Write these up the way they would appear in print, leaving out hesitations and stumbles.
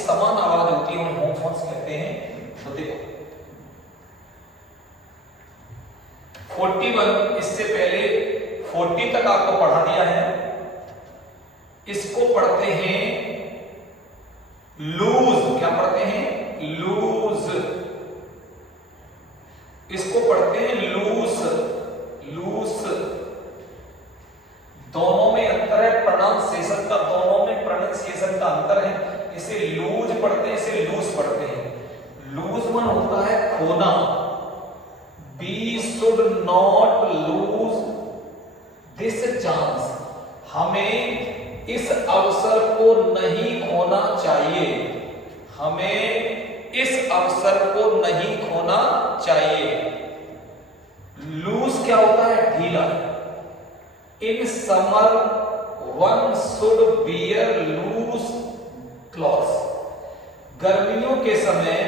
समान आवाज होती है, उन्हें होमोफोन्स कहते हैं। तो देखो 41, इससे पहले 40 तक आपको पढ़ा दिया है। इसको पढ़ते हैं लूज। क्या पढ़ते हैं? लूज। इसको पढ़ते हैं लूस। लूस। दोनों में अंतर है, प्रोनाउंसिएशन का, दोनों में प्रोनाउंसिएशन का अंतर है। इसे लूज पढ़ते हैं, इसे लूज पढ़ते हैं। लूज मन होता है खोना। We should not lose this chance. हमें इस अवसर को नहीं खोना चाहिए। हमें इस अवसर को नहीं खोना चाहिए। लूज क्या होता है? ढीला। In summer one should wear loose clothes. गर्मियों के समय,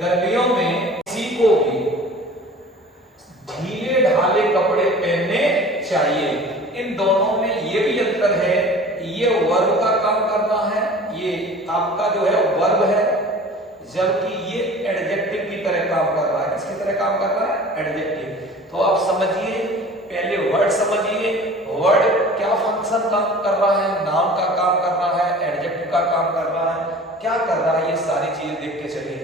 गर्मियों में किसी को भी ढीले ढाले कपड़े पहनने चाहिए। इन दोनों में ये भी अंतर है, ये वर्ब का काम करना है, ये आपका जो है वर्ब है, जबकि ये एडजेक्टिव की तरह काम कर रहा है। किसकी तरह काम कर रहा है? एडजेक्टिव। तो आप समझिए, पहले वर्ड समझिए। वर्ड क्या फंक्शन काम कर रहा है? नाउन का काम कर रहा है, एडजेक्टिव का काम कर रहा है, क्या कर रहा है, ये सारी चीजें देख के चलिए।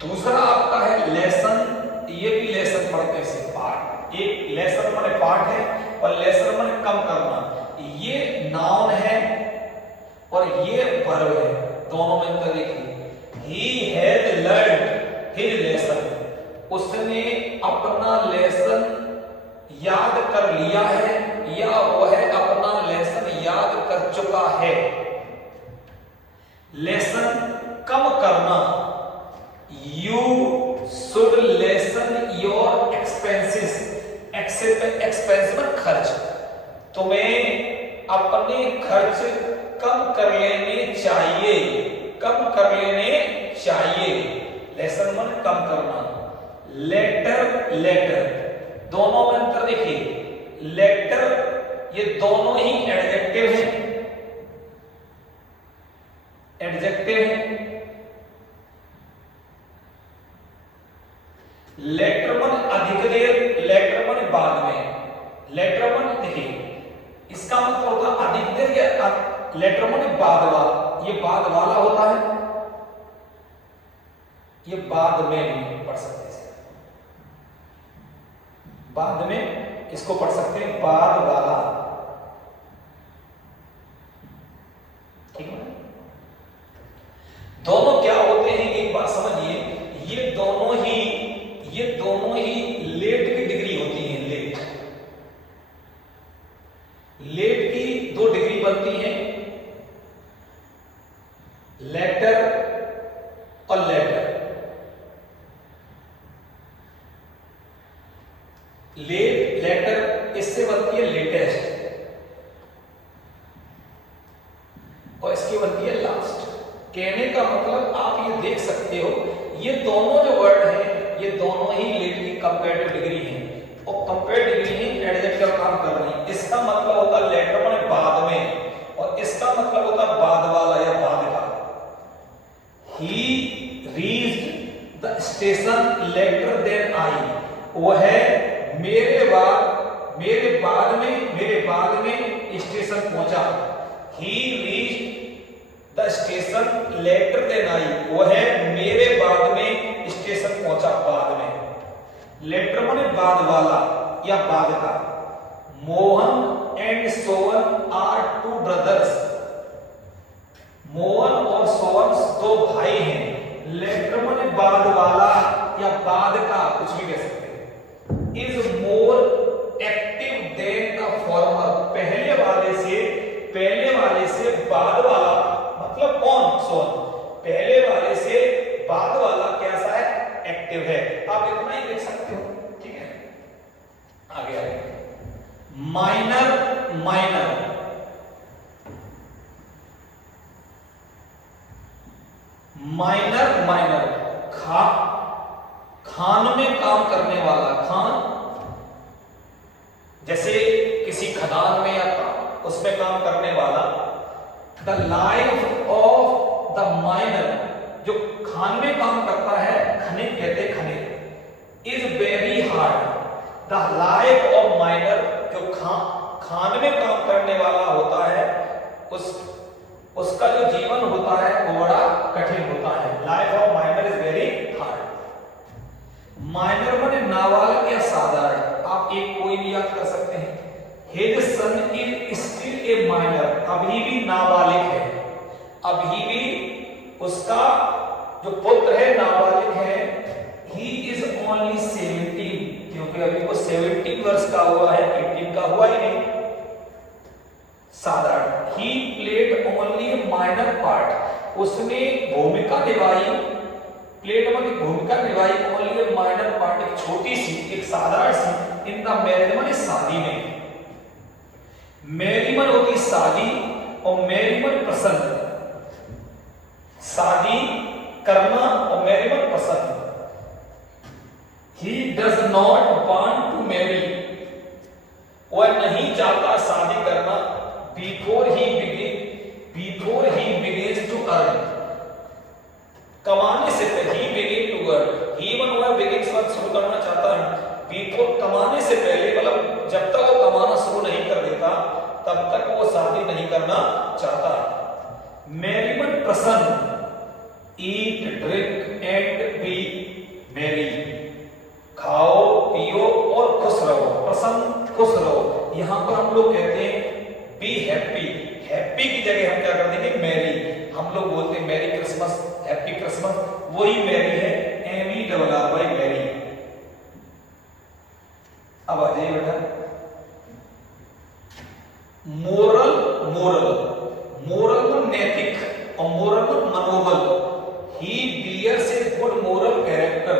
दूसरा आपका है लेसन। ये भी लेसन पढ़ते हैं, पार्ट। एक लेसन माने पार्ट है और लेसन माने कम करना। ये नाउन है और ये वर्ब है, दोनों में अंतर देखिए। He had learned his lesson. उसने अपना लेसन याद कर लिया है या वह अपना लेसन याद कर चुका है। लेसन कम करना। You should lessen your expenses. Expense में खर्च। तुम्हें अपने खर्च कम कर लेने चाहिए। कम कर लेने चाहिए। लेसन मन कम करना। लेटर, लेटर, दोनों में अंतर देखिए। लेटर, ये दोनों ही एडजेक्टिव है। एडजेक्टिव है। लेटर मन अधिक देर, लेटर मन बाद में। लेटर मन देखिए, इसका मतलब होता है अधिक देर या लेटर मन बाद वाला। ये बाद वाला होता है, ये बाद में भी पढ़ सकते हैं। बाद में इसको पढ़ सकते हैं, बाद वाला। ठीक है। दोनों क्या होते हैं एक बात समझिए। ये दोनों ही लेट की डिग्री होती है। लेट, लेट की दो डिग्री बनती है, लेटर और लेटर। लेट, लेटर, इससे बनती है लेटेस्ट और इसकी बनती है लास्ट। कहने का मतलब आप ये देख सकते हो, ये दोनों जो वर्ड हैं, ये दोनों ही लेट की कंपेरेटिव डिग्री है और कंपेरेटिव डिग्री ही एडजेक्टिव का काम कर रही है। इसका मतलब होता है लेटर माने बाद में और इसका मतलब होता है बाद वाला या बाद का। He reached the station later than I. वह मेरे बाद में स्टेशन पहुंचा। He reached the station later than I. वह मेरे बाद में स्टेशन पहुंचा, बाद में। लेटर माने बाद वाला या बाद का। Mohan and Sohan are two brothers. Mohan और सोहन दो भाई हैं। लेटर माने बाद वाला या बाद का, कुछ भी कह सकते हैं। Is more active than the former. पहले वाले से बाद वाला मतलब कौन? सोहन। पहले वाले से बाद वाला कैसा है? एक्टिव है। आप इतना ही देख सकते हो। ठीक है, आगे आगे। Minor, minor, minor, minor, Khan में काम करने वाला। खान जैसे किसी खदान में या उसमें काम करने वाला। The life of the minor, जो खान में काम करता है, खनिज कहते खनिज, is very hard. The life of minor, जो खान में काम करने वाला होता है, उसका जो जीवन होता है वो बड़ा कठिन होता है। Life of minor is very hard. Minor माने नाबालग या साधारण, आप एक कोई भी याद कर सकते हैं। His son is still a minor, अभी भी नाबालिग है, अभी भी उसका जो पुत्र है नाबालिग है। He is only 17, क्योंकि अभी वो 17 वर्ष का हुआ है, 18 का हुआ ही नहीं, साधारण। He played only a minor part, उसने भूमिका निभाई, प्लेट में भूमिका निभाई, only a minor part, एक छोटी सी, एक साधारण सी, in the marriage माने शादी में। मैरीमन होती शादी और मैरीमन प्रसन्न, शादी करना और मैरीमन प्रसन्न। He does not want to marry, वह नहीं चाहता शादी करना। Before he begins to earn, कमाने से पहले, he begin to earn, he मन वह begins वर्क शुरू करना चाहता है। Before कमाने से पहले, मतलब जब तक वो कमाना शुरू नहीं कर देता तब तक वो शादी नहीं करना चाहता। मैरीमन प्रसन्न, eat drink and B Mary, खाओ पियो और खुश रहो, प्रसन्न खुश रहो। यहां पर हम लोग कहते हैं बी हैप्पी, हैप्पी की जगह हम क्या कर देंगे मैरी। हम लोग बोलते हैं मैरी क्रिसमस, हैप्पी क्रिसमस, वही मैरी है, MERRY मैरी। अब आ जाइए बेटा, मोरल, मोरल नैतिक और मोरल मनोबल। He bears a good moral character,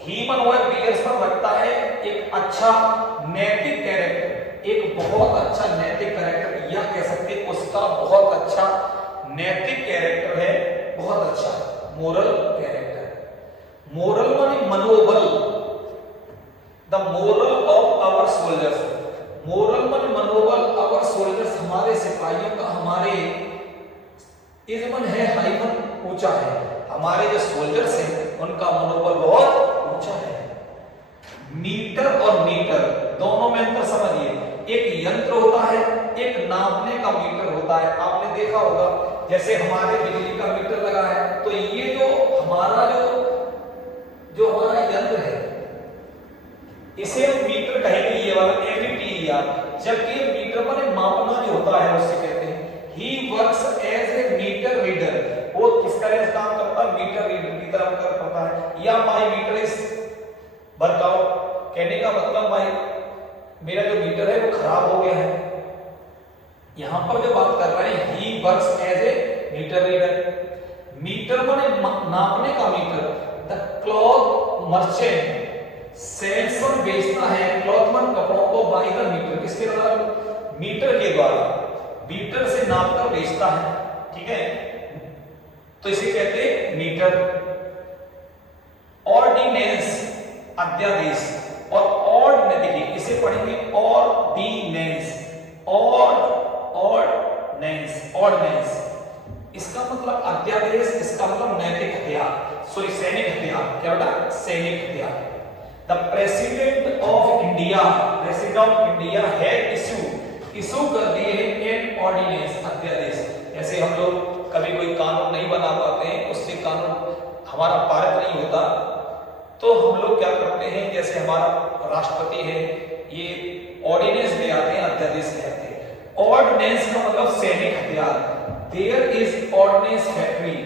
he मन वह बियर्स पर रखता है एक अच्छा नैतिक कैरेक्टर, एक बहुत अच्छा नैतिक कैरेक्टर, या कह सकते हैं उसका बहुत अच्छा नैतिक कैरेक्टर है, बहुत अच्छा मोरल कैरेक्टर। मोरल माने मनोबल, the morale of our soldiers, moral माने मनोबल, आवर सोल्जर्स हमारे सिपाहियों का, हमारे इज़मन है हाईमन ऊंचा है, हमारे जो सोल्जर्स हैं उनका मनोबल बहुत ऊंचा है। मीटर और मीटर दोनों में अंतर समझिए, एक यंत्र होता है, एक नापने का मीटर होता है। आपने देखा होगा जैसे हमारे बिजली का मीटर लगा है, तो ये जो हमारा जो हमारा यंत्र है इसे हम मीटर कहेंगे, ये वाला METER, जबकि मीटर माने मापना जो होता है उससे कहते हैं। He works as a meter reader, वो किस तरह से काम करता है, मीटर रीडर की तरह काम करता है। या माय मीटर इज वर्कआउट, कहने का मतलब भाई मेरा जो मीटर है वो खराब हो गया है। यहां पर जो बात कर रहे हैं he works as a meter reader. Meter माने नापने का meter. The cloth merchant salesman बेचता है क्लॉथमैन कपड़ों को बाय द मीटर, किसके द्वारा, मीटर के द्वारा, मीटर से नापकर बेचता है, ठीक है, तो इसे कहते हैं मीटर। ऑर्डिनेंस अध्यादेश, और ऑर्ड में देखिए इसे पढ़ेंगे ऑर्डिनेंस, ऑर्डिनेंस, इसका मतलब अध्यादेश, इसका मतलब नैतिक हथियार, सॉरी सैनिक हथियार, क्या बेटा, सैनिक हथियार। The president of India, president of India है इशू कर दिए एन ऑर्डिनेंस, अध्यादेश। जैसे हम लोग कभी कोई कानून नहीं बना पाते हैं, उससे कानून हमारा पारित नहीं होता, तो हम लोग क्या करते हैं, जैसे हमारा राष्ट्रपति है, ये ऑर्डिनेंस ले आते हैं, अध्यादेश ले आते हैं। ऑर्डिनेंस का मतलब सैनिक हथियार। There is ordnance factory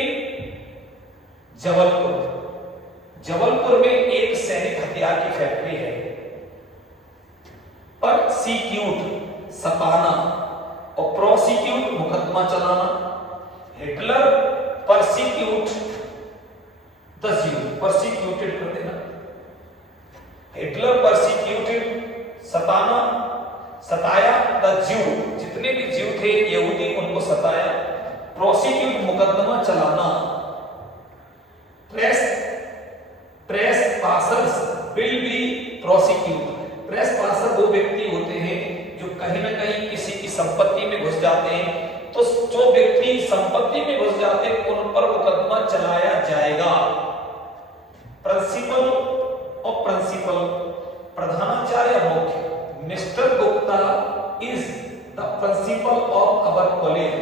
in Jabalpur, Jabalpur में एक सैनिक हथियार की फैक्ट्री है। परसिक्यूट सताना और प्रोसिक्यूट मुकदमा चलाना। हिटलर परसिक्यूट द ज्यू, परसिक्यूटेड कर देना। हिटलर परसिक्यूटेड सताना, सताया द ज्यू, जितने भी ज्यू थे यहूदी उनको सताया। प्रोसिक्यूट मुकदमा चलाना। Press passers will be prosecute, press passer वो व्यक्ति होते हैं जो कहीं ना कहीं किसी की संपत्ति में घुस जाते हैं, तो जो व्यक्ति संपत्ति में घुस जाते हैं उन पर मुकदमा चलाया जाएगा। प्रिंसिपल और प्रिंसिपल, प्रधानाचार्य मुख्य, mister Gupta is the principal of our college,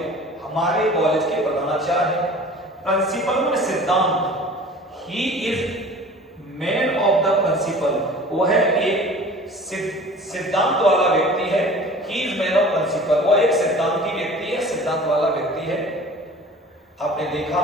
हमारे कॉलेज के प्रधानाचार्य। प्रिंसिपल में सिद्धांत, he is man of the principle, वह एक सिद्धांत वाला व्यक्ति है। He is man of principle, वह एक सिद्धांती व्यक्ति है, सिद्धांत वाला व्यक्ति है। आपने देखा